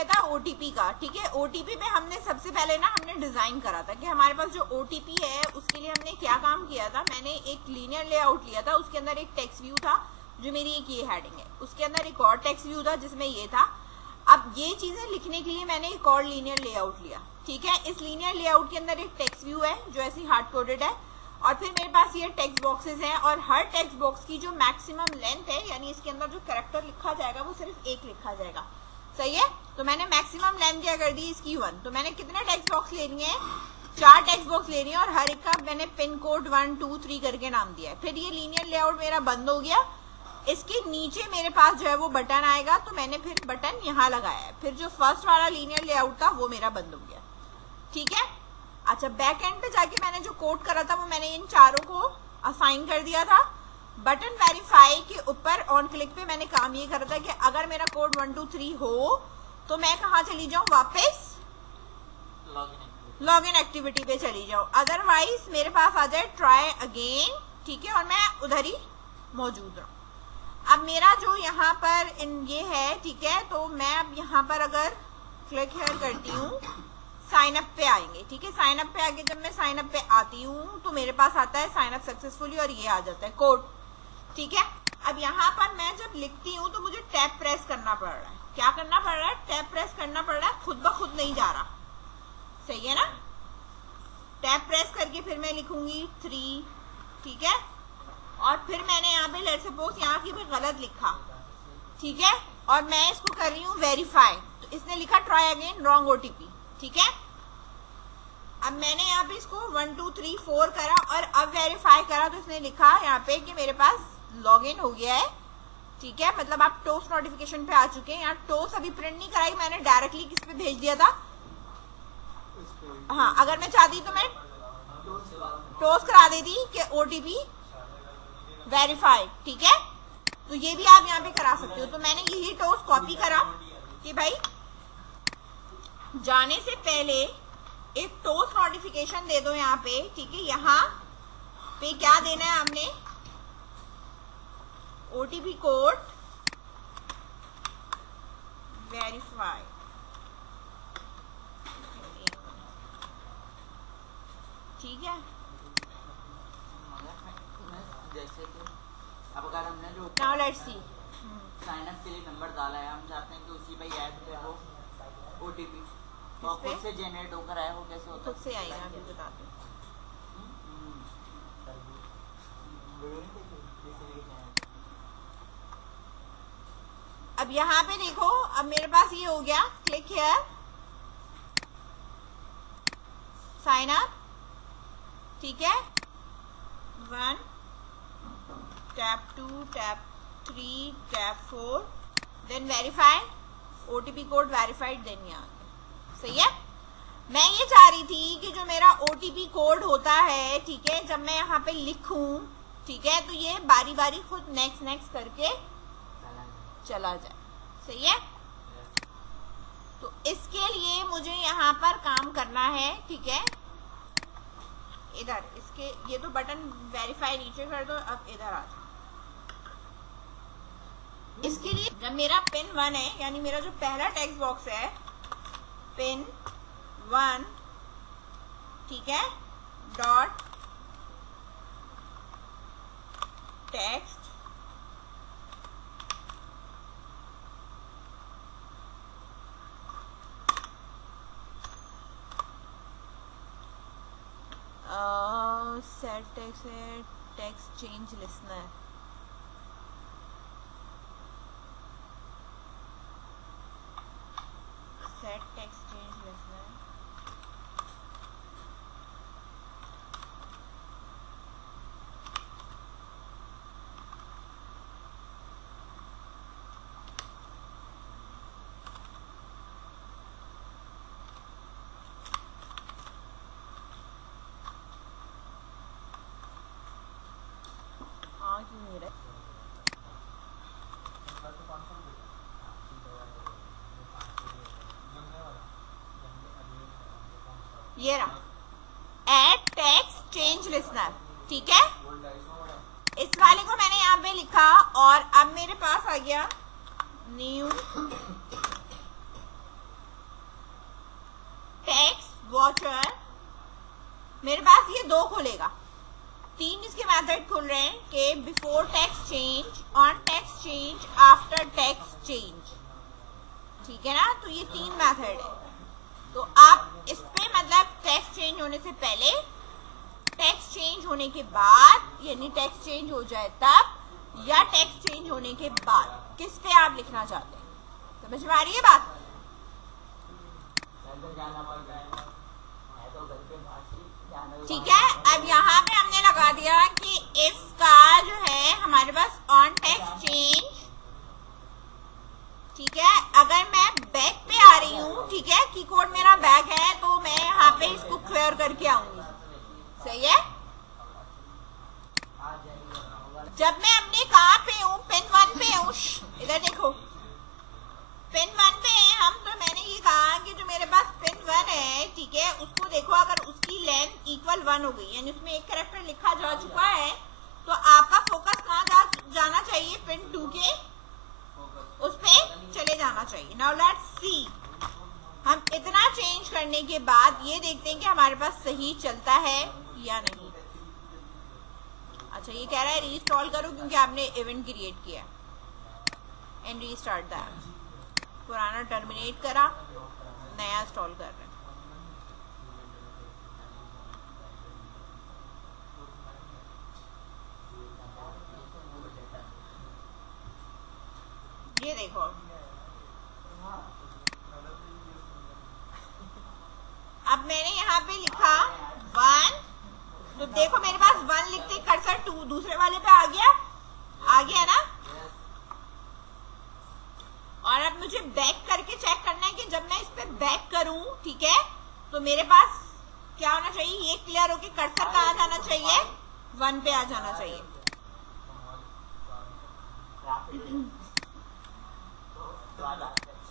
किया था ओटीपी का, ठीक है। ओटीपी पे हमने सबसे पहले ना हमने डिजाइन करा था कि हमारे पास जो ओटीपी है उसके लिए हमने क्या काम किया था। मैंने एक लीनियर लेआउट लिया था, उसके अंदर एक टेक्स्ट व्यू था जो मेरी एक ये हेडिंग है, उसके अंदर एक और टेक्स्ट व्यू था जिसमें ये था। अब ये चीजें लिखने के लिए मैंने एक और लीनियर लेआउट लिया, ठीक है। इस लीनियर लेआउट के अंदर एक टेक्स्ट व्यू है जो ऐसी हार्ड कोडेड है, और फिर मेरे पास ये टेक्स्ट बॉक्सेस हैं, और हर टेक्स्ट बॉक्स की जो मैक्सिमम लेंथ है, यानी इसके अंदर जो कैरेक्टर लिखा जाएगा वो सिर्फ एक लिखा जाएगा, सही है। तो मैंने मैक्सिमम लेंथ क्या कर दी इसकी 1। तो मैंने कितने टेक्स्ट बॉक्स ले लिए हैं, 4 टेक्स्ट बॉक्स ले लिए हैं, और हर एक का मैंने पिन कोड 1 2 3 करके नाम दिया है। फिर ये लीनियर लेआउट मेरा बंद हो गया, इसके नीचे मेरे पास जो है वो बटन आएगा, तो मैंने फिर बटन यहाँ लगाया है। फिर जो फर्स्ट वाला लीनियर लेआउट था वो मेरा बंद हो गया, ठीक है। अच्छा, बैक एंड पे जाके मैंने जो कोड करा था वो मैंने इन चारों को असाइन कर दिया था। बटन वेरीफाई के ऊपर ऑन क्लिक पे मैंने काम ये करा था कि अगर मेरा कोड 1 2 3 हो तो मैं कहाँ चली जाऊं, वापस लॉगिन एक्टिविटी पे चली जाऊं, अदरवाइज मेरे पास आ जाए ट्राई अगेन, ठीक है, और मैं उधर ही मौजूद रहूं। अब मेरा जो यहाँ पर ये है, ठीक है, तो मैं अब यहाँ पर अगर क्लिक हेयर करती हूँ साइन अप पे आएंगे, ठीक है। साइन अप पे आके जब मैं साइन अप पे आती हूँ तो मेरे पास आता है साइन अप सक्सेसफुली, और ये आ जाता है कोड, ठीक है। अब यहाँ पर मैं जब लिखती हूँ तो मुझे टैब प्रेस करना पड़ रहा है। क्या करना पड़ रहा है, टैब प्रेस करना पड़ रहा है, खुद ब खुद नहीं जा रहा, सही है ना। टैब प्रेस करके फिर मैं लिखूंगी 3, ठीक है, और फिर मैंने यहाँ पे लेट्स सपोज यहाँ की भी गलत लिखा, ठीक है, और मैं इसको कर रही हूँ वेरीफाई, तो इसने लिखा ट्राई अगेन रॉन्ग ओटीपी, ठीक है। अब मैंने यहाँ पे इसको 1 2 3 4 करा और अब वेरीफाई करा, तो इसने लिखा यहाँ पे कि मेरे पास लॉगिन हो गया है, ठीक है। मतलब आप टोस्ट नोटिफिकेशन पे आ चुके हैं। यहाँ टोस्ट अभी प्रिंट नहीं कराई, मैंने डायरेक्टली किस पे भेज दिया था, हाँ, अगर मैं चाहती तो मैं टोस्ट करा देती कि ओटीपी वेरीफाइड, ठीक है। तो ये भी आप यहाँ पे करा सकते हो। तो मैंने यही टोस्ट कॉपी करा कि भाई जाने से पहले एक टोस्ट नोटिफिकेशन दे दो यहाँ पे, ठीक है। यहाँ पे क्या देना है हमने, ओटीपी कोड वेरीफाइड, ठीक है। जैसे कि अब अगर हमने जो now let's see sign up के लिए नंबर डाला है, हम चाहते हैं कि उसी पे ऐड पे हो ओटीपी, तो खुद से जनरेट होकर आया, वो कैसे होता है? खुद से आएगा, अभी बताते हैं। अब यहाँ पे देखो, अब मेरे पास ये हो गया, क्लिक हियर साइन अप, ठीक है, 1 tab 2 tab 3 tab 4, then verified, OTP code verified, then यहाँ सही है। मैं ये चाह रही थी कि जो मेरा ओटीपी कोड होता है, ठीक है, जब मैं यहाँ पे लिखूं, ठीक है, तो ये बारी बारी खुद नेक्स्ट नेक्स्ट करके चला जाए, सही है। तो इसके लिए मुझे यहाँ पर काम करना है, ठीक है। इधर इसके ये तो बटन वेरीफाई नीचे कर दो, अब इधर आ जाओ। इसके लिए जब मेरा पिन 1 है, यानी मेरा जो पहला टेक्स्ट बॉक्स है पिन 1, ठीक है, डॉट टेक्स्ट, सेट टेक्स्ट है, text change listener, set text change listener, क्यों नहीं रहा? ये रहा एड टेक्स्ट चेंज लिसनर, ठीक है। इस वाले को मैंने यहाँ पे लिखा और अब मेरे पास आ गया न्यू मेरे पास ये 2 खुलेगा, 3 इसके मेथड खुल रहे हैं कि before tax change, on tax change, after tax change, ठीक है ना। तो ये 3 मेथड है। तो आप इस पे मतलब टैक्स चेंज होने से पहले, टैक्स चेंज होने के बाद, यानी टैक्स चेंज हो जाए तब, या टैक्स चेंज होने के बाद, किस पे आप लिखना चाहते हैं। समझ में आ रही है बात? ठीक है। अब यहाँ पे हमने लगा दिया कि इफ का जो है हमारे पास ऑन टैक्स चेंज, ठीक है। अगर मैं बैक पे आ रही हूँ, ठीक है, की कोड मेरा बैक है, तो मैं यहाँ पे इसको क्लियर करके आऊंगी, सही है। जब मैं अपने कहाँ पे हूँ, पिन 1 पे हूँ, इधर देखो, पिन 1 पे है हम, तो मैंने ये कहा कि जो मेरे पास पिन 1 है, ठीक है, उसको देखो, अगर उसकी लेंथ इक्वल 1 हो गई, यानी उसमें एक कैरेक्टर लिखा जा चुका है, तो आपका फोकस कहाँ जाना चाहिए, पिन 2 के उस पे चले जाना चाहिए। नाउ लेट्स सी, हम इतना चेंज करने के बाद ये देखते हैं कि हमारे पास सही चलता है या नहीं। अच्छा, ये कह रहा है रीइंस्टॉल करो क्योंकि आपने इवेंट क्रिएट किया, एंड रीस्टार्ट दैट। पुराना टर्मिनेट करा, नया इंस्टॉल कर रहे हैं। ये देखो, अब मैंने यहाँ पे लिखा 1, तो देखो मेरे पास 1 लिखते कर्सर 2 दूसरे वाले पे आ गया ना। और अब मुझे बैक करके चेक करना है कि जब मैं इस पे बैक करूं, ठीक है, तो मेरे पास क्या होना चाहिए, ये क्लियर होके कर्सर कहाँ जाना चाहिए, 1 पे आ जाना चाहिए।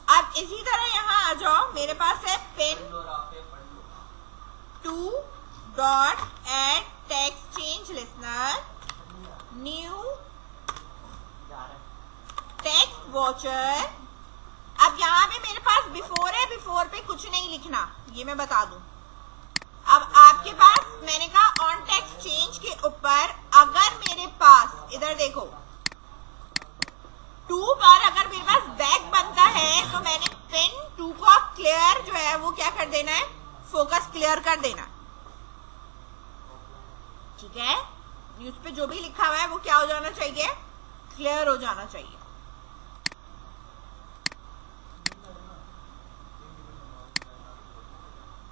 अब इसी तरह यहाँ आ जाओ, मेरे पास है pin 2 dot add text change listener, new text watcher. अब यहाँ पे मेरे पास बिफोर है, बिफोर पे कुछ नहीं लिखना, ये मैं बता दूं। अब आपके पास मैंने कहा ऑन टेक्स्ट चेंज के ऊपर अगर मेरे पास, इधर देखो, 2 पर अगर मेरे पास बैक बनता है, तो मैंने पिन 2 को क्लियर जो है वो क्या कर देना है, फोकस क्लियर कर देना, ठीक है। न्यूज पे जो भी लिखा हुआ है वो क्या हो जाना चाहिए, क्लियर हो जाना चाहिए।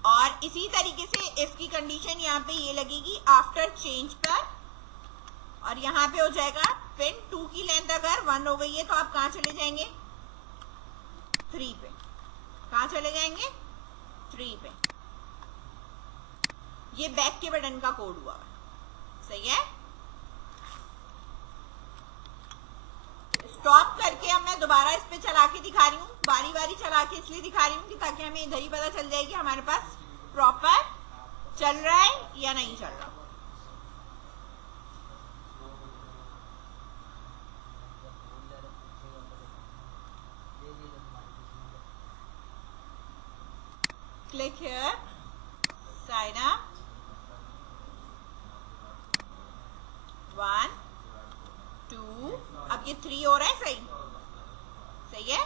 और इसी तरीके से इफ की कंडीशन यहाँ पे ये लगेगी आफ्टर चेंज पर, और यहाँ पे हो जाएगा पिन 2 की लेंथ अगर 1 हो गई है, तो आप कहाँ चले जाएंगे, 3 पे। कहाँ चले जाएंगे, 3 पे। ये बैक के बटन का कोड हुआ, सही है। स्टॉप करके अब मैं दोबारा इस पे चला के दिखा रही हूँ, बारी बारी चला के इसलिए दिखा रही हूँ कि ताकि हमें इधर ही पता चल जाए कि हमारे पास प्रॉपर चल रहा है या नहीं चल रहा। क्लिक हियर, साइन अप, 1 2, अब ये 3 हो रहा है, सही है।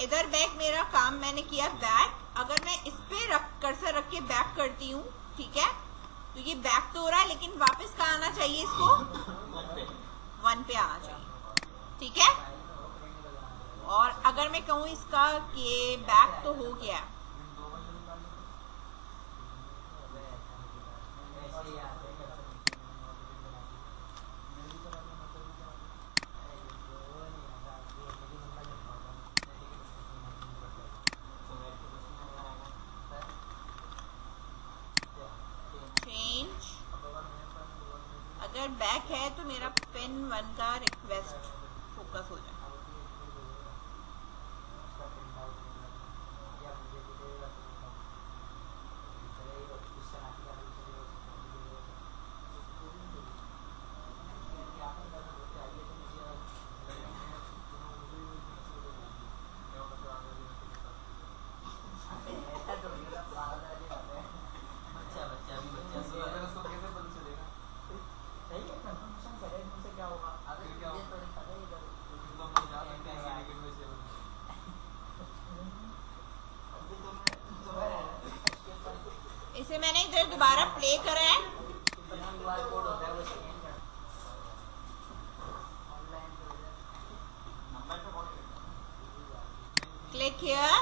इधर बैक मेरा काम मैंने किया बैक, अगर मैं इस पे कर्सर रख के बैक करती हूँ, ठीक है, तो ये बैक तो हो रहा है, लेकिन वापस कहाँ आना चाहिए, इसको 1 पे आना चाहिए, ठीक है। और अगर मैं कहूँ इसका कि बैक तो हो गया, अगर बैक है तो मेरा पिन 1 का रिक्वेस्ट फोकस हो जाए। Click here,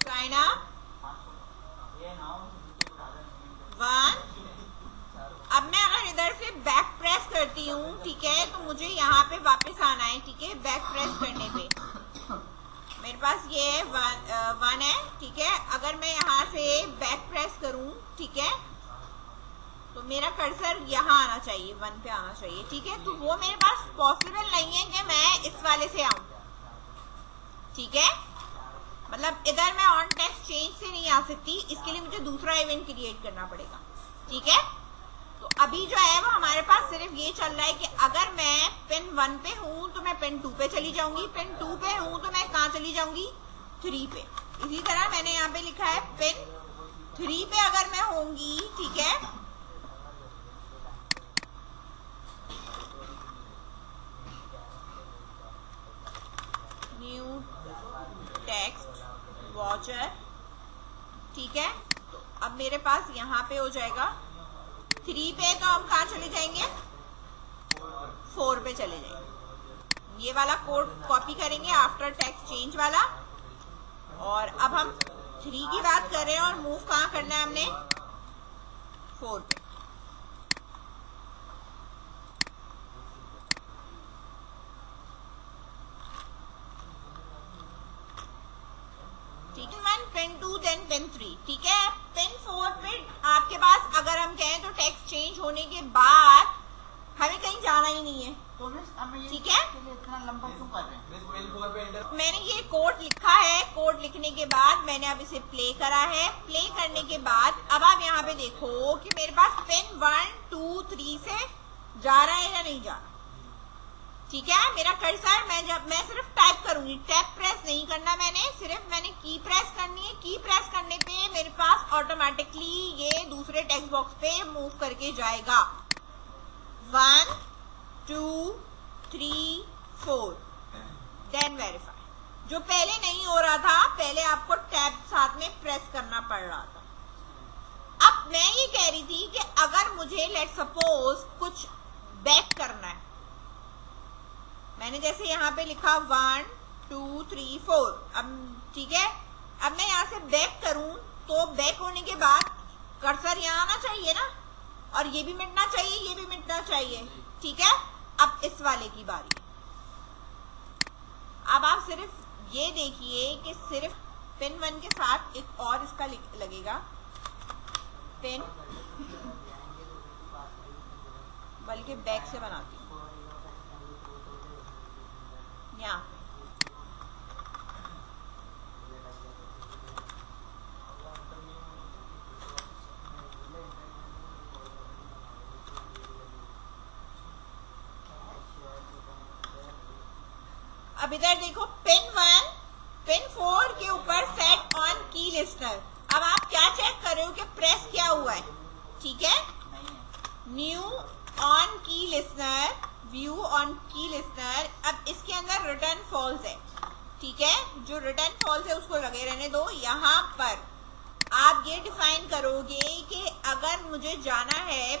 sign up, 1। अब मैं अगर इधर से बैक प्रेस करती हूँ, ठीक है, तो मुझे यहाँ पे वापस आना है, ठीक है। बैक प्रेस करने पे मेरे पास ये 1 है, ठीक है। अगर मैं यहाँ से बैक प्रेस करूँ, ठीक है, तो मेरा कर्सर यहाँ आना चाहिए, 1 पे आना चाहिए, ठीक है। तो वो मेरे पास पॉसिबल नहीं है कि मैं इस वाले से आऊँ, ठीक है। मतलब इधर मैं ऑन टेक्स्ट चेंज से नहीं आ सकती, इसके लिए मुझे दूसरा इवेंट क्रिएट करना पड़ेगा, ठीक है। तो अभी जो है वो हमारे पास सिर्फ ये चल रहा है कि अगर मैं पिन 1 पे हूँ तो मैं पिन 2 पे चली जाऊंगी, पिन 2 पे हूँ तो मैं कहाँ चली जाऊंगी, 3 पे। इसी तरह मैंने यहाँ पे लिखा है पिन 3 पे अगर मैं होंगी, ठीक है, न्यू टेक्स्ट वॉचर, ठीक है। तो अब मेरे पास यहाँ पे हो जाएगा 3 पे, तो हम कहाँ चले जाएंगे, 4 पे चले जाएंगे। ये वाला कोड कॉपी करेंगे आफ्टर टेक्स्ट चेंज वाला, और अब हम 3 की बात कर रहे हैं और मूव कहाँ करना है हमने, 4 पे। ठीक है, 1 पिन 2 देन पिन 3, ठीक है। पिन 4 पे आपके पास अगर हम कहें तो टेक्स्ट चेंज होने के बाद हमें कहीं जाना ही नहीं है, तो ठीक है। इतना लंबा क्यों कर रहे हैं? मैंने ये कोड लिखा है, कोड लिखने के बाद मैंने अब इसे प्ले करा है। प्ले करने के बाद अब आप यहाँ पे देखो कि मेरे पास पिन 1 2 3 से जा रहा है या नहीं जा रहा, ठीक है। मेरा कर्सर मैं सिर्फ टाइप करूंगी, टैब प्रेस नहीं करना, मैंने की प्रेस करनी है। की प्रेस करने पे मेरे पास ऑटोमेटिकली ये दूसरे टेक्स्ट बॉक्स पे मूव करके जाएगा, 1 2 3 4, देन वेरीफाई। जो पहले नहीं हो रहा था, पहले आपको टैब साथ में प्रेस करना पड़ रहा था। अब मैं ये कह रही थी कि अगर मुझे लेट सपोज कुछ बैक करना है, मैंने जैसे यहाँ पे लिखा 1 2 3 4, अब ठीक है। अब मैं यहाँ से बैक करूं तो बैक होने के बाद कर्सर यहाँ आना चाहिए ना, और ये भी मिटना चाहिए, ये भी मिटना चाहिए, ठीक है। अब इस वाले की बारी। अब आप सिर्फ ये देखिए कि सिर्फ पिन 1 के साथ एक और इसका लगेगा पिन, बल्कि बैक से बनाती हूँ यहाँ पे। अब इधर देखो पिन 1 पिन 4 के ऊपर सेट ऑन की लिस्टनर। अब आप क्या चेक कर रहे हो कि प्रेस क्या हुआ है, ठीक है। न्यू ऑन की लिस्टनर, व्यू ऑन की लिस्टनर। अब इसके अंदर रिटर्न फॉल्स है, ठीक है। जो रिटर्न फॉल्स है उसको लगे रहने दो। यहाँ पर आप ये डिफाइन करोगे कि अगर मुझे जाना है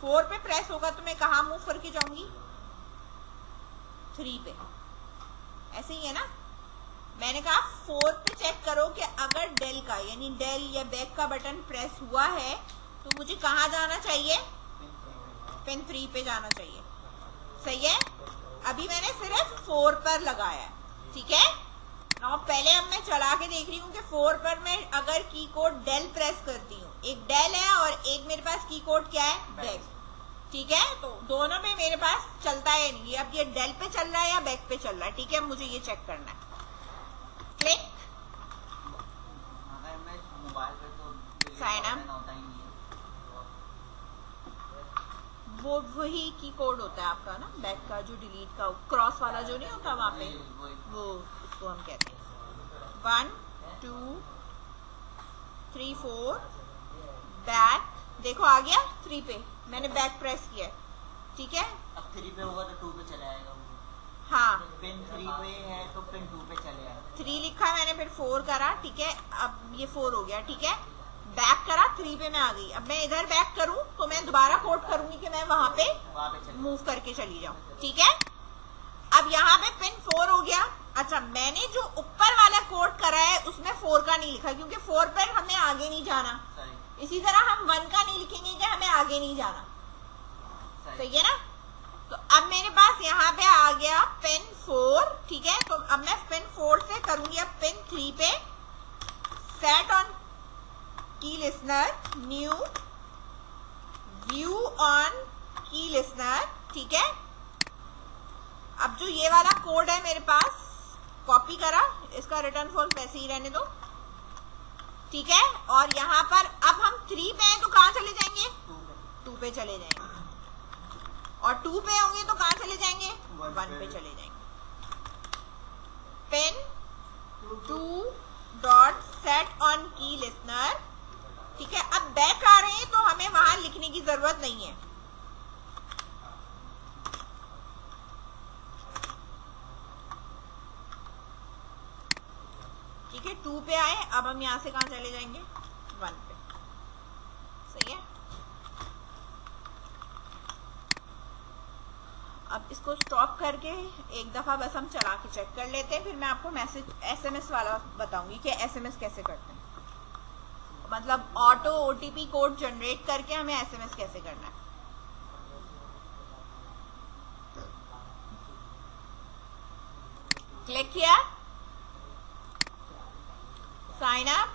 4 पे प्रेस होगा तो मैं कहाँ मूव करके जाऊंगी, 3 पे। ऐसे ही है ना। मैंने कहा 4 पे चेक करो कि अगर डेल का यानी डेल या बैक का बटन प्रेस हुआ है तो मुझे कहाँ जाना चाहिए, पिन 3 पे जाना चाहिए, सही है। अभी मैंने सिर्फ 4 पर लगाया है, ठीक है। और पहले अब मैं चला के देख रही हूँ कि 4 पर मैं अगर की कोड डेल प्रेस करती हूँ, एक डेल है और एक मेरे पास की कोड क्या है, बैक, ठीक है। तो दोनों में मेरे पास चलता है नहीं, अब ये डेल पे चल रहा है या बैक पे चल रहा है, ठीक है। मुझे ये चेक करना है। क्लिक, मोबाइल पे तो साइन अप, वो वही की कोड होता है आपका ना, बैक का जो डिलीट का क्रॉस वाला जो नहीं होता वहां पे, वो उसको हम कहते हैं। 1 2 3 4 बैक, देखो आ गया 3 पे, मैंने बैक प्रेस किया, ठीक है। अब 3 पे होगा तो 2 पे चले आएगा। हाँ, पिन 3 पे है तो पिन 2 पे चले आएगा। 3 लिखा मैंने, फिर 4 करा, ठीक है। अब ये 4 हो गया, ठीक है। बैक करा, 3 पे मैं आ गई। अब मैं इधर बैक करूं तो मैं दोबारा कोड करूंगी कि मैं वहां पे मूव करके चली जाऊं, ठीक है। अब यहाँ पे पिन 4 हो गया। अच्छा, मैंने जो ऊपर वाला कोड करा है उसमें 4 का नहीं लिखा, क्योंकि 4 पर हमें आगे नहीं जाना। इसी तरह हम 1 का नहीं लिखेंगे कि हमें आगे नहीं जाना। सही है ना? तो अब मेरे पास यहाँ पे आ गया पिन 4, ठीक है। तो अब मैं पिन 4 से करूंगी अब पिन 3 पे सेट ऑन की लिसनर, न्यू व्यू ऑन की लिसनर, ठीक है। अब जो ये वाला कोड है मेरे पास कॉपी करा, इसका रिटर्न फॉल्स वैसे ही रहने दो, ठीक है। और यहाँ पर अब हम 3 पे हैं तो कहाँ चले जाएंगे? 2 पे चले जाएंगे। और 2 पे होंगे तो कहाँ चले जाएंगे? 1 पे चले जाएंगे। पिन 2 डॉट सेट ऑन की लिसनर, ठीक है। अब बैक आ रहे हैं तो हमें वहां लिखने की जरूरत नहीं है। ठीक है, 2 पे आए, अब हम यहां से कहां चले जाएंगे? 1 पे। सही है। अब इसको स्टॉप करके एक दफा बस हम चला के चेक कर लेते हैं, फिर मैं आपको मैसेज एसएमएस वाला बताऊंगी कि एसएमएस कैसे करते हैं। मतलब ऑटो ओटीपी कोड जनरेट करके हमें एसएमएस कैसे करना है। क्लिक किया, sign up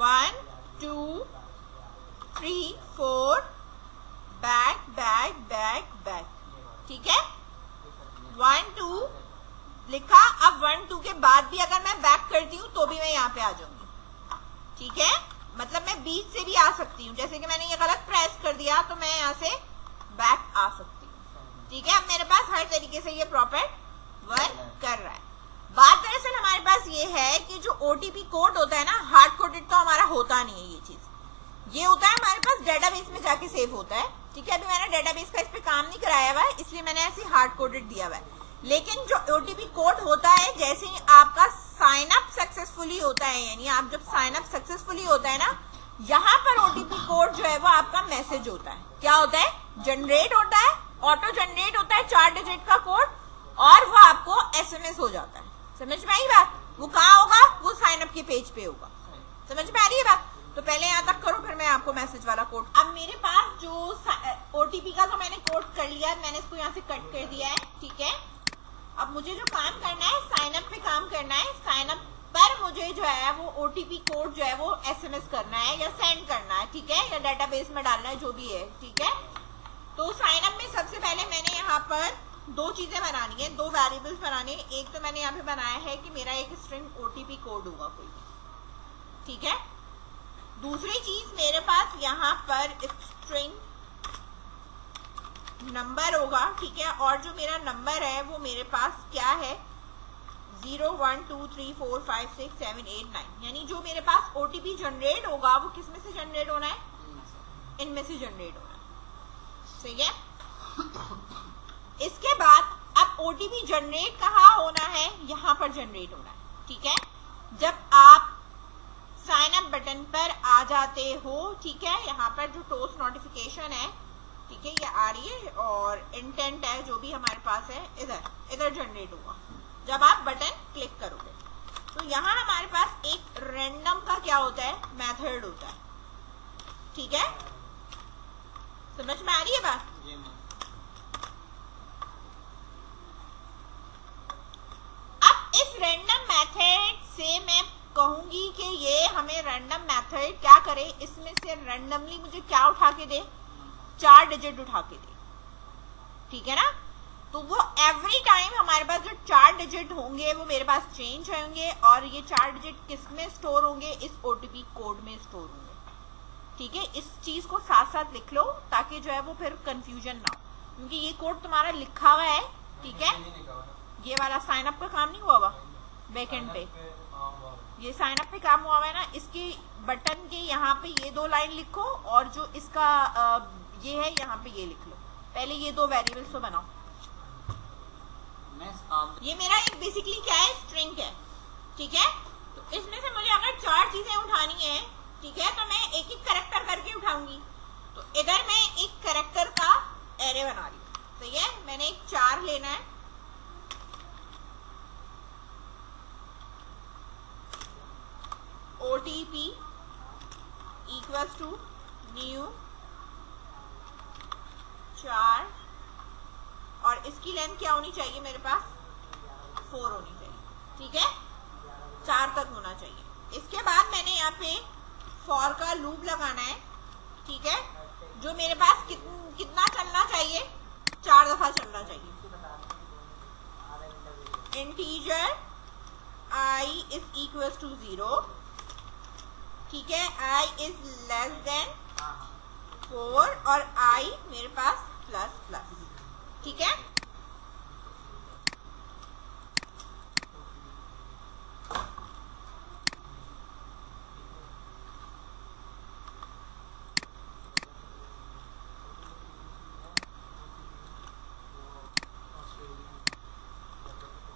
1 2 3 4 back back back back, ठीक है। 1 2 लिखा। अब 1 2 के बाद भी अगर मैं बैक करती हूँ तो भी मैं यहाँ पे आ जाऊंगी, ठीक है। मतलब मैं बीच से भी आ सकती हूँ, जैसे कि मैंने ये गलत प्रेस कर दिया तो मैं यहाँ से बैक आ सकती हूँ, ठीक है। अब मेरे पास हर तरीके से ये प्रॉपर वर्क कर रहा है। बात दरअसल हमारे पास ये है कि जो ओटीपी कोड होता है ना, हार्ड कोडेड तो हमारा होता नहीं है। ये चीज ये होता है हमारे पास डेटाबेस में जाके सेव होता है, ठीक है। अभी मैंने डेटाबेस का इस पे काम नहीं कराया हुआ है, इसलिए मैंने ऐसे हार्ड कोडेड दिया हुआ है। लेकिन जो ओटीपी कोड होता है, जैसे ही आपका साइन अप सक्सेसफुली होता है, यानी आप जब साइन अप सक्सेसफुली होता है ना, यहाँ पर ओटीपी कोड जो है वो आपका मैसेज होता है। क्या होता है? जनरेट होता है, ऑटो जनरेट होता है 4 डिजिट का कोड, और वो आपको एसएमएस हो जाता है। समझ में आई बात? वो कहाँ होगा? वो साइन अप के पेज पे होगा। समझ में आ रही है बात? तो पहले यहाँ तक करो, फिर मैं आपको मैसेज वाला कोड। अब मेरे पास जो ओटीपी का तो मैंने कोड कर लिया, मैंने इसको यहाँ से कट कर दिया है, ठीक है। अब मुझे जो काम करना है, साइन अप पे काम करना है। साइन अप पर मुझे जो है वो ओटीपी कोड जो है वो एसएमएस करना है या सेंड करना है, ठीक है, या डेटाबेस में डालना है, जो भी है, ठीक है। तो साइन अप में सबसे पहले मैंने यहाँ पर 2 चीजें बनानी है, 2 वेरिएबल्स बनाने। एक तो मैंने यहाँ पे बनाया है कि मेरा एक स्ट्रिंग ओटीपी कोड होगा कोई, ठीक है। दूसरी चीज मेरे पास यहाँ पर स्ट्रिंग नंबर होगा, ठीक है। और जो मेरा नंबर है वो मेरे पास क्या है? 0 1 2 3 4 5 6 7 8 9, यानी जो मेरे पास ओटीपी जनरेट होगा वो किस में से जनरेट होना है? इनमें से जनरेट होना है। सही है। इसके बाद अब ओटीपी जनरेट कहाँ होना है? यहाँ पर जनरेट होना है, ठीक है। जब आप साइन अप बटन पर आ जाते हो, ठीक है, यहाँ पर जो टोस्ट नोटिफिकेशन है, ठीक है, ये आ रही है, और इंटेंट है जो भी हमारे पास है, इधर जनरेट होगा जब आप बटन क्लिक करोगे। तो यहाँ हमारे पास एक रैंडम का क्या होता है? मेथड होता है, ठीक है। समझ में आ रही है बात? अब इस रैंडम मेथड से मैं कहूंगी कि ये हमें रैंडम मेथड क्या करे, इसमें से रैंडमली मुझे क्या उठा के दे? 4 डिजिट उठा के दे, ठीक है ना। तो वो एवरी टाइम हमारे पास जो 4 डिजिट होंगे वो मेरे पास चेंज होंगे, और ये 4 डिजिट किस में स्टोर होंगे? इस ओटीपी कोड में स्टोर होंगे, ठीक है। इस चीज को साथ साथ लिख लो ताकि जो है वो फिर कंफ्यूजन ना हो, क्योंकि ये कोड तुम्हारा लिखा हुआ है, ठीक है। ये वाला साइन अप का काम नहीं हुआ हुआ बैकएंड पे, ये साइन अप पे काम हुआ हुआ है ना। इसके बटन के यहाँ पे ये 2 लाइन लिखो, और जो इसका ये है यहाँ पे ये लिख लो। पहले ये 2 वेरिएबल्स तो बनाओ। ये मेरा एक बेसिकली क्या है? स्ट्रिंग है, ठीक है। तो इसमें से मुझे अगर 4 चीजें उठानी है, ठीक है, तो मैं एक एक कैरेक्टर करके उठाऊंगी। तो इधर मैं एक कैरेक्टर का एरे बना रही हूँ, सही है। मैंने एक 4 लेना है, OTP इक्वल्स टू न्यू 4 और इसकी लेंथ क्या होनी चाहिए मेरे पास 4 होनी चाहिए, ठीक है, 4 तक होना चाहिए। इसके बाद मैंने यहाँ पे फॉर का लूप लगाना है, ठीक है, जो मेरे पास कितना चलना चाहिए, 4 दफा चलना चाहिए। Integer I is equal to 0, ठीक है, I इज लेस देन 4 और I मेरे पास प्लस प्लस, ठीक है।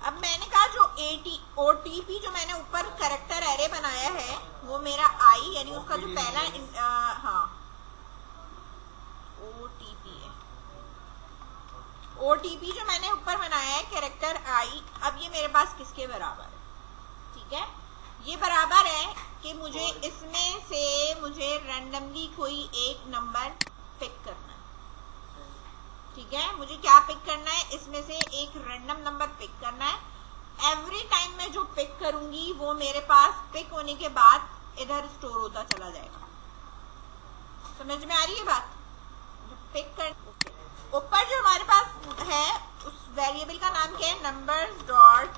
अब मैंने कहा जो OTP जो मैंने ऊपर कैरेक्टर एरे बनाया है वो मेरा I यानी उसका जो पहला हाँ OTP है, OTP जो मैंने ऊपर बनाया है कैरेक्टर I, अब ये मेरे पास किसके बराबर है, ठीक है, ये बराबर है कि मुझे इसमें से मुझे रैंडमली कोई एक नंबर पिक करना है, ठीक है, मुझे क्या पिक करना है, इसमें से एक रैंडम नंबर पिक करना है। एवरी टाइम मैं जो पिक करूंगी वो मेरे पास पिक होने के बाद इधर स्टोर होता चला जाएगा। समझ में आ रही है बात? पिक कर ऊपर जो हमारे पास है उस वेरिएबल का नाम क्या है, नंबर्स डॉट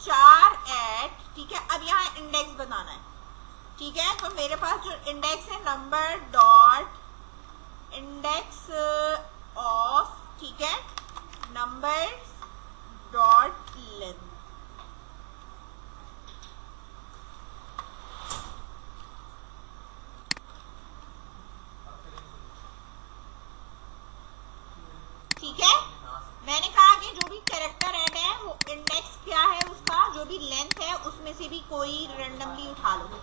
4 ऐट, ठीक है। अब यहाँ इंडेक्स बताना है, ठीक है, तो मेरे पास जो इंडेक्स है नंबर डॉट इंडेक्स ऑफ, ठीक है, नंबर्स डॉट लेंथ, ठीक है। मैंने कहा कि जो भी कैरेक्टर ऐड है वो इंडेक्स क्या है उसका, जो भी लेंथ है उसमें से भी कोई रैंडमली उठा लो।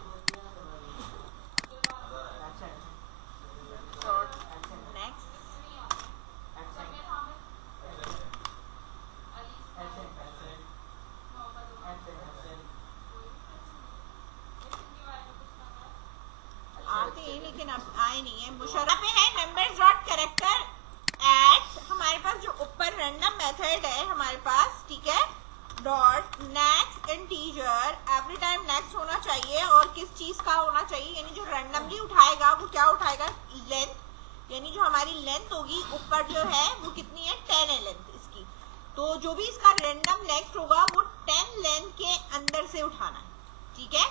आते हैं लेकिन अब आए नहीं है। मुशर्रफ पे है नंबर्स डॉट कैरेक्टर ऐड, हमारे पास जो ऊपर रैंडम मेथड है हमारे पास, ठीक है, dot next integer, every time next होना चाहिए और किस चीज का होना चाहिए, यानी जो रैंडमली उठाएगा वो क्या उठाएगा, लेंथ, यानी जो हमारी लेंथ होगी ऊपर जो है वो कितनी है, 10 है लेंथ इसकी, तो जो भी इसका रैंडम नेक्स्ट होगा वो 10 लेंथ के अंदर से उठाना है, ठीक है।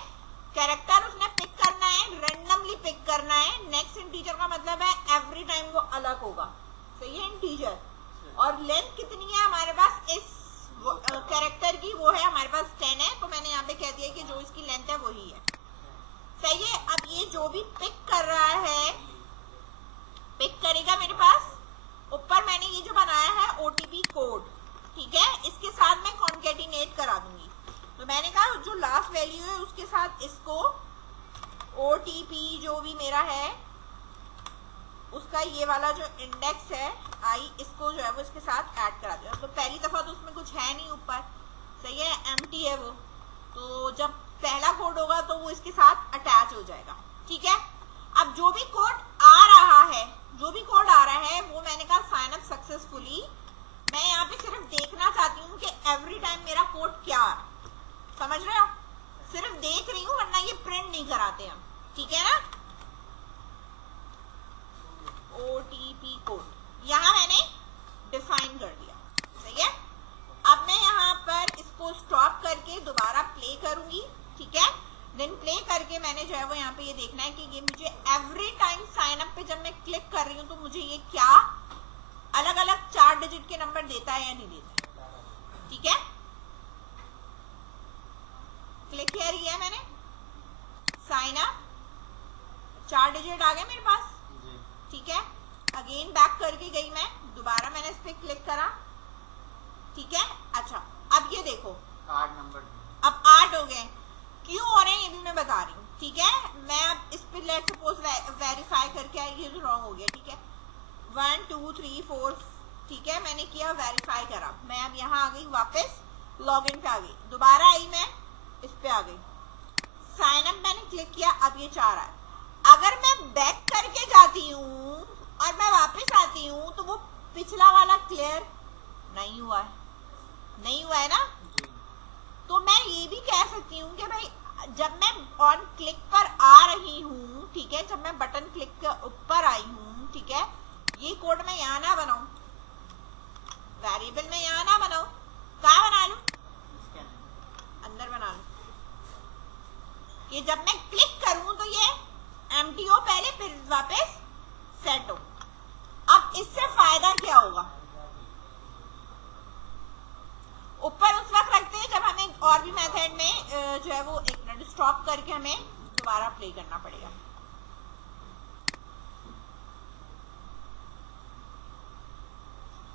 कैरेक्टर उसने पिक करना है, रैंडमली पिक करना है, नेक्स्ट इंटीजर का मतलब है एवरी टाइम वो अलग होगा, सही है, इंटीजर, और लेंथ कितनी है हमारे पास इस कैरेक्टर की, वो है हमारे पास 10 है, तो मैंने यहाँ पे कह दिया कि जो इसकी लेंथ है वही है, सही है। अब ये जो भी पिक कर रहा है, पिक करेगा मेरे पास, ऊपर मैंने ये जो बनाया है OTP कोड, ठीक है, इसके साथ मैं कॉन्केटिनेट करा दूंगी, तो मैंने कहा जो लास्ट वैल्यू है उसके साथ इसको OTP जो भी मेरा है उसका ये वाला जो इंडेक्स है I, इसको जो है वो इसके साथ ऐड करा दिया। तो पहली दफा तो उसमें कुछ है नहीं ऊपर, सही है, एम्प्टी है वो, तो जब पहला कोड होगा तो वो इसके साथ अटैच हो जाएगा, ठीक है। अब जो भी कोड आ रहा है, जो भी कोड आ रहा है वो मैंने कहा साइन अप सक्सेसफुली, मैं यहाँ पे सिर्फ देखना चाहती हूँ कि एवरी टाइम मेरा कोड क्या आ रहा है, समझ रहे हो, सिर्फ देख रही हूँ, वरना ये प्रिंट नहीं कराते हम, ठीक है ना। OTP कोड यहाँ मैंने डिफाइन कर दिया, सही है। अब मैं यहाँ पर इसको स्टॉप करके दोबारा प्ले करूंगी, ठीक है, देन प्ले करके मैंने जो है वो यहाँ पे ये देखना है कि ये मुझे एवरी टाइम साइन अप पे जब मैं क्लिक कर रही हूँ तो मुझे ये क्या अलग अलग 4 डिजिट के नंबर देता है या नहीं देता है, ठीक है। क्लिक किया मैंने, साइन अप, 4 डिजिट आ गए मेरे पास, ठीक है। अगेन बैक करके गई मैं, दोबारा मैंने इस पे क्लिक करा, ठीक है। अच्छा अब ये देखो 8 नंबर, अब 8 हो गए, क्यों हो रहे हैं ये भी मैं बता रही हूँ, ठीक है। मैं अब इस पे लेट सपोज वेरीफाई करके आएगी, ये तो रॉन्ग हो गया, ठीक है, 1 2 3 4, ठीक है, मैंने किया, वेरीफाई करा, मैं अब यहाँ आ गई, वापस लॉगिन पे आ गई, दोबारा आई मैं इस पे आ गई, साइन अप मैंने क्लिक किया, अब ये 4 आया। अगर मैं बैक करके जाती हूँ और मैं वापस आती हूँ तो वो पिछला वाला क्लियर नहीं हुआ है, नहीं हुआ है ना। तो मैं ये भी कह सकती हूँ कि भाई जब मैं ऑन क्लिक पर आ रही हूँ, ठीक है, जब मैं बटन क्लिक के ऊपर आई हूँ, ठीक है, ये कोड मैं यहाँ ना बनाऊं, वेरिएबल में यहाँ ना बनाऊं, कहाँ बना लूं, अंदर बना लूं, कि जब मैं क्लिक करूं तो ये एम्प्टी हो पहले, फिर वापस सेट हो। अब इससे फायदा क्या होगा, ऊपर उस वक्त रखते हैं जब हमें और भी मेथड में जो है वो एक मिनट स्टॉप करके हमें दोबारा प्ले करना पड़ेगा।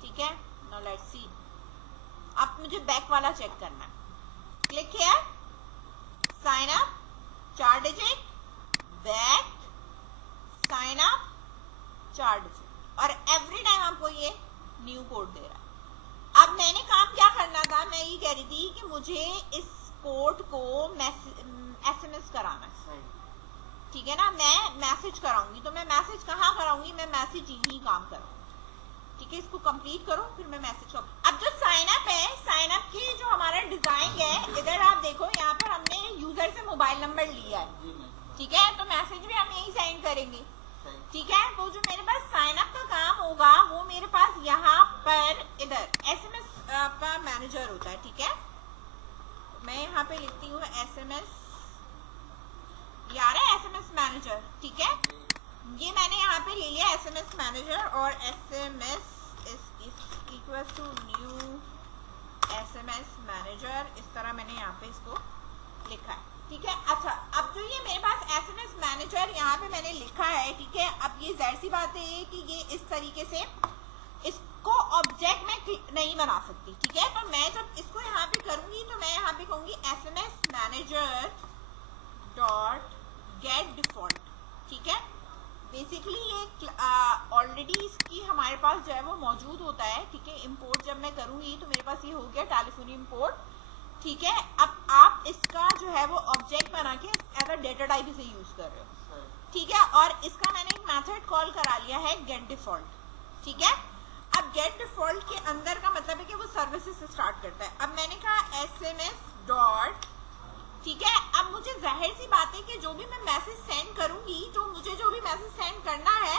ठीक है, नाउ लेट्स सी। अब मुझे बैक वाला चेक करना है, क्लिक किया, sign up 4 digit, back, sign up 4 digit, और एवरी टाइम आपको ये न्यू कोड दे रहा है। अब मैंने काम क्या करना था, मैं ये कह रही थी कि मुझे इस कोड को एसएमएस कराना है, ठीक है ना, मैं मैसेज कराऊंगी। तो मैं मैसेज कहाँ कराऊंगी, मैं मैसेज यही काम कराऊंगी, ठीक है। इसको कंप्लीट करो, फिर मैं मैसेज करूँ। अब जो साइन अप है, साइन अप की जो हमारा डिजाइन है, इधर आप देखो, यहाँ पर हमने यूजर से मोबाइल नंबर लिया है, ठीक है, तो मैसेज भी हम यही सेंड करेंगे, ठीक है। तो जो मेरे पास साइन अप का काम होगा वो मेरे पास यहाँ पर इधर एसएमएस का मैनेजर होता है, ठीक है। मैं यहाँ पे लिखती हूँ एसएमएस, यार एसएमएस मैनेजर, ठीक है। ये मैंने यहाँ पे ले लिया एसएमएस मैनेजर, और SMS is equal to new SMS manager, इस तरह मैंने यहाँ पे इसको लिखा है, ठीक है। अच्छा, अब जो ये मेरे पास एसएमएस मैनेजर यहाँ पे मैंने लिखा है, ठीक है। अब ये जाहिर सी बात है कि ये इस तरीके से इसको ऑब्जेक्ट में नहीं बना सकती, ठीक है। तो मैं जब इसको यहाँ पे करूंगी तो मैं यहाँ पे कहूंगी SMS manager dot gate default, ठीक है। बेसिकली ये ऑलरेडी इसकी हमारे पास जो है वो मौजूद होता है, ठीक है। इंपोर्ट जब मैं करूंगी तो मेरे पास ये हो गया टेलीफोन इंपोर्ट, ठीक है। अब आप इसका जो है वो ऑब्जेक्ट बना के एज अ डेटा टाइप से यूज कर रहे हो, ठीक है। और इसका मैंने एक मेथड कॉल करा लिया है गेट डिफॉल्ट, ठीक है। अब गेट डिफॉल्ट के अंदर का मतलब है कि वो सर्विसेज से स्टार्ट करता है। अब मैंने कहा एसएमएस डॉट, ठीक है। अब मुझे जाहिर सी बात है कि जो भी मैं मैसेज सेंड करूंगी, तो मुझे जो भी मैसेज सेंड करना है,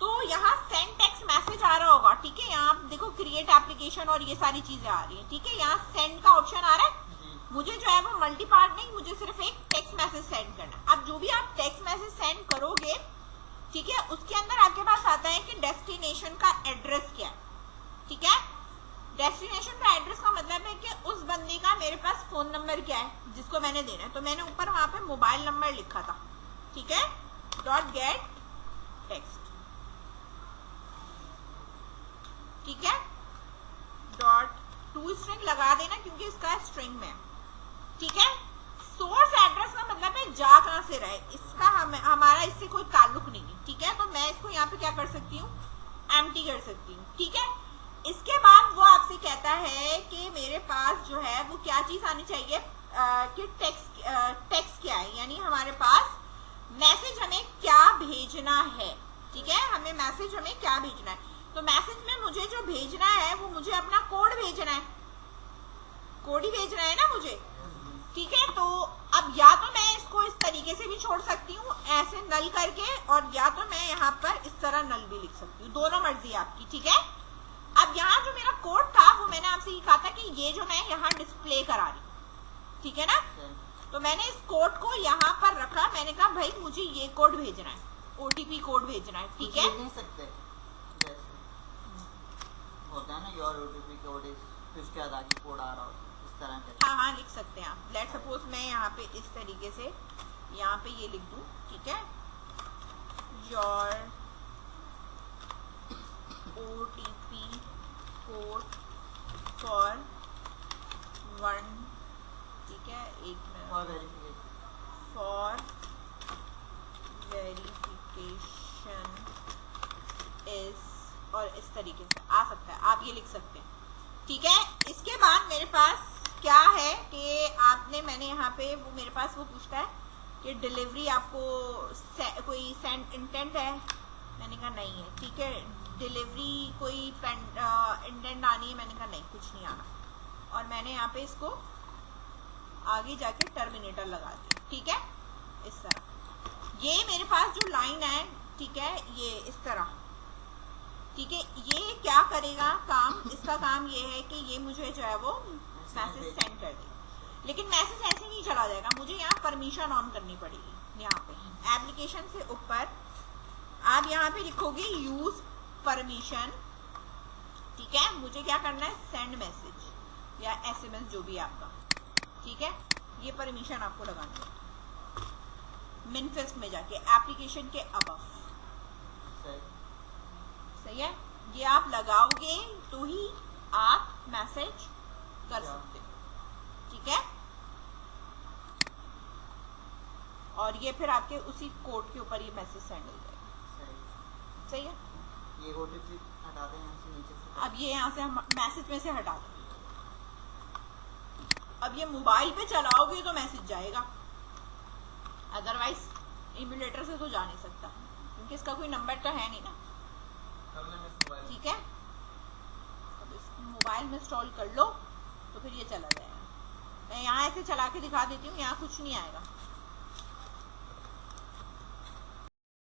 तो यहाँ सेंड टेक्स्ट मैसेज आ रहा होगा, ठीक है। यहाँ देखो क्रिएट एप्लीकेशन और ये सारी चीजें आ रही हैं, ठीक है। यहाँ सेंड का ऑप्शन आ रहा है, मुझे जो है वो मल्टी पार्ट नहीं, मुझे सिर्फ एक टेक्स्ट मैसेज सेंड करना है। अब जो भी आप टेक्स्ट मैसेज सेंड करोगे, ठीक है, उसके अंदर आपके पास आता है कि डेस्टिनेशन का एड्रेस क्या है, ठीक है। डेस्टिनेशन का एड्रेस का मतलब है कि उस बंदे का मेरे पास फोन नंबर क्या है जिसको मैंने देना है। तो मैंने ऊपर वहां पे मोबाइल नंबर लिखा था, ठीक है, डॉट गेट टेक्स्ट, ठीक है, डॉट टू स्ट्रिंग लगा देना क्योंकि इसका स्ट्रिंग में, ठीक है। सोर्स एड्रेस का मतलब है जा कहां से रहे, इसका हमारा इससे कोई ताल्लुक नहीं है, ठीक है। तो मैं इसको यहाँ पे क्या कर सकती हूँ, एम्प्टी कर सकती हूँ, ठीक है। इसके बाद वो आपसे कहता है कि मेरे पास जो है वो क्या चीज आनी चाहिए, कि टेक्स्ट क्या है, यानी हमारे पास मैसेज हमें क्या भेजना है, ठीक है। हमें मैसेज हमें क्या भेजना है, तो मैसेज में मुझे जो भेजना है वो मुझे अपना कोड भेजना है, कोड ही भेजना है ना मुझे, ठीक है। तो अब या तो मैं इसको इस तरीके से भी छोड़ सकती हूँ ऐसे नल करके, और या तो मैं यहाँ पर इस तरह नल भी लिख सकती हूँ, दोनों मर्जी आपकी, ठीक है। अब यहाँ जो मेरा कोड था वो मैंने आपसे ये कहा था कि ये जो मैं यहाँ डिस्प्ले करा रही, ठीक है ना। तो मैंने इस कोड को यहाँ पर रखा, मैंने कहा भाई मुझे ये कोड भेजना है, ओटीपी कोड भेजना है, ठीक है। नहीं सकते होता है ना, योर ओटीपी कोड इज, फिर उसके बाद आगे कोड आ रहा हो, इस तरह का। हाँ लिख सकते हैं आप। लेट्स सपोज मैं यहाँ पे इस तरीके से यहाँ पे ये लिख दूं, ठीक है, योर ओटीपी कोड फॉर 1, ठीक है, 1 मिनट, फॉर वेरिफिकेशन इज, और इस तरीके से आ सकता है, आप ये लिख सकते हैं, ठीक है। इसके बाद मेरे पास क्या है कि मैंने यहाँ पे वो मेरे पास वो पूछता है कि डिलीवरी आपको कोई सेंड इंटेंट है, मैंने कहा नहीं है। ठीक है, डिलीवरी कोई इंटेंट आनी है, मैंने कहा नहीं, कुछ नहीं आना। और मैंने यहाँ पे इसको आगे जाके टर्मिनेटर लगा दिया। ठीक है, इस तरह ये मेरे पास जो लाइन है, ठीक है, ये इस तरह। ठीक है, ये क्या करेगा काम, इसका काम ये है कि ये मुझे जो है वो मैसेज सेंड कर देगा। लेकिन मैसेज ऐसे नहीं चला जाएगा, मुझे यहाँ परमिशन ऑन करनी पड़ेगी। यहाँ पे एप्लीकेशन से ऊपर आप यहाँ पे लिखोगे यूज परमिशन। ठीक है, मुझे क्या करना है, सेंड मैसेज या SMS जो भी आपका। ठीक है, ये परमिशन आपको लगानी है मिनफेस्ट में जाके एप्लीकेशन के अबव। सही है, ये आप लगाओगे तो ही आप मैसेज कर सकते हो। ठीक है, और ये फिर आपके उसी कोड के ऊपर ये मैसेज सेंड हो जाएगा। सही है, ये OTP हटा दें यहाँ से नीचे से। अब ये यहाँ से हम मैसेज में से हटा दें। अब ये मोबाइल पे चलाओगे तो मैसेज जाएगा, अदरवाइज इम्यूलेटर से तो जा नहीं सकता, क्योंकि इसका कोई नंबर तो है नहीं ना। ठीक है, अब इस मोबाइल में इंस्टॉल कर लो तो फिर ये चला जाएगा। मैं यहाँ ऐसे चला के दिखा देती हूँ, यहाँ कुछ नहीं आएगा।